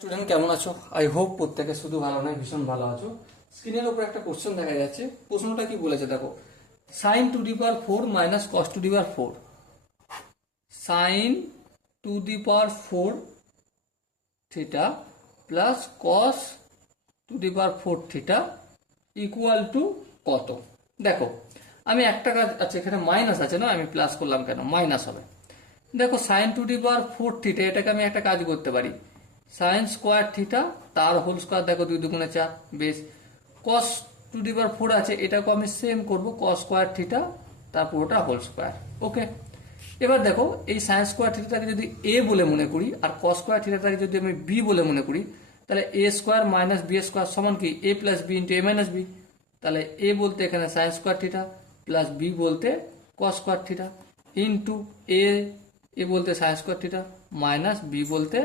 Student কেমন আছো? I hope প্রত্যেকে শুধু ভালো নয়, ভীষণ ভালো আছো। স্ক্রিনের উপর একটা কোশ্চেন দেখা যাচ্ছে। প্রশ্নটা কি বলেছে দেখো, sine to the power 4 minus cos to the power 4, sine to the power 4 theta plus cos to the power 4 theta equal to কত? দেখো, আমি একটা কাজ আছে, এখানে মাইনাস আছে না, আমি প্লাস করলাম কেন, মাইনাস হবে। দেখো, sine to the power 4 theta, এটাকে আমি একটা কাজ করতে পারি, সাইন স্কোয়ার থিটা তার হোল স্কোয়ার, দেখো 2 দুগুণে 4, বেশ। কস টু দি পাওয়ার 4 আছে, এটাকে আমি সেম করব, কস স্কোয়ার থিটা তার পুরোটা হোল স্কোয়ার। ওকে, এবার দেখো, এই সাইন স্কোয়ার থিটাটাকে যদি এ বলে মনে করি আর কস স্কোয়ার থিটাটাকে যদি আমি বি বলে মনে করি, তাহলে A square minus B square সমান কি A plus B into A minus B. তাহলে এ বলতে এখানে sine square theta plus B বলতে cos square theta into A, A বলতে sine square theta minus B বলতে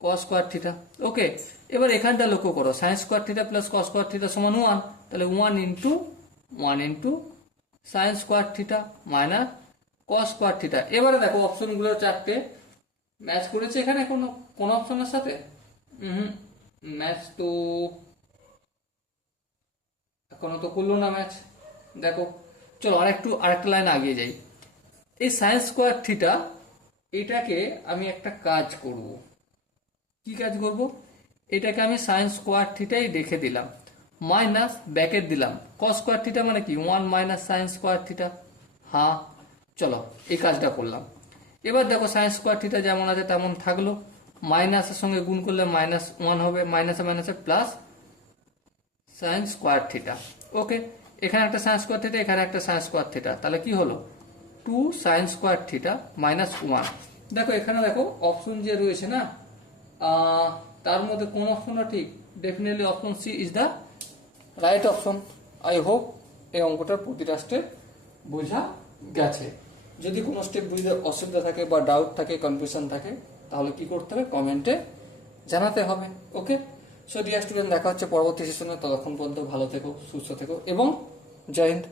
কস স্কোয়ার থিটা। ওকে, এবার এখানটা লক্ষ্য করো, sine square theta plus cos square theta সমান 1, তাহলে 1 into sine square theta minus cos square theta. এবারে দেখো, অপশনগুলো চারটে ম্যাচ করেছে, এখানে কোনো কোন অপশনের সাথে ম্যাচ তো এখনো তো করলো না ম্যাচ। দেখো, চলো আরেকটা লাইন আগিয়ে যাই। এই সাইন স্কোয়ার থিটা, এটাকে আমি একটা কাজ করব। কি কাজ করব? এটাকে আমি সাইন স্কোয়ার থিটাই রেখে দিলাম, মাইনাস ব্যাকেট দিলাম কস স্কোয়ার থিটা মানে কি 1 মাইনাস সাইন স্কোয়ার থিটা। হ্যাঁ, চলো এই কাজটা করলাম। এবার দেখো, সাইন স্কোয়ার থিটা যেমন আছে তেমন থাকলো, মাইনাসের সঙ্গে গুণ করলে মাইনাস 1 হবে, মাইনাসে মাইনাসে প্লাস সাইন স্কোয়ার থিটা। ওকে, এখানে একটা সাইন স্কোয়ার থিটা, এখানে একটা সাইন স্কোয়ার থিটা, তাহলে কি হলো 2 সাইন স্কোয়ার থিটা মাইনাস 1। দেখো, এখানে দেখো অপশন যে রয়েছে না, তার মধ্যে কোন অপশনটা ঠিক? Definitely option C is the right option. I hope এই অঙ্কটার প্রতিটা স্টেপ বোঝা গেছে। যদি কোনো স্টেপ বুঝতে অসুবিধা থাকে বা ডাউট থাকে, কনফিউশন থাকে, তাহলে কি করতে হবে? কমেন্টে জানাতে হবে। ওকে, সো ডিয়ার স্টুডেন্ট, দেখা হচ্ছে পরবর্তী সেশনে। ততক্ষণ পর্যন্ত ভালো থেকো, সুস্থ থেকো এবং জয় হিন্দ।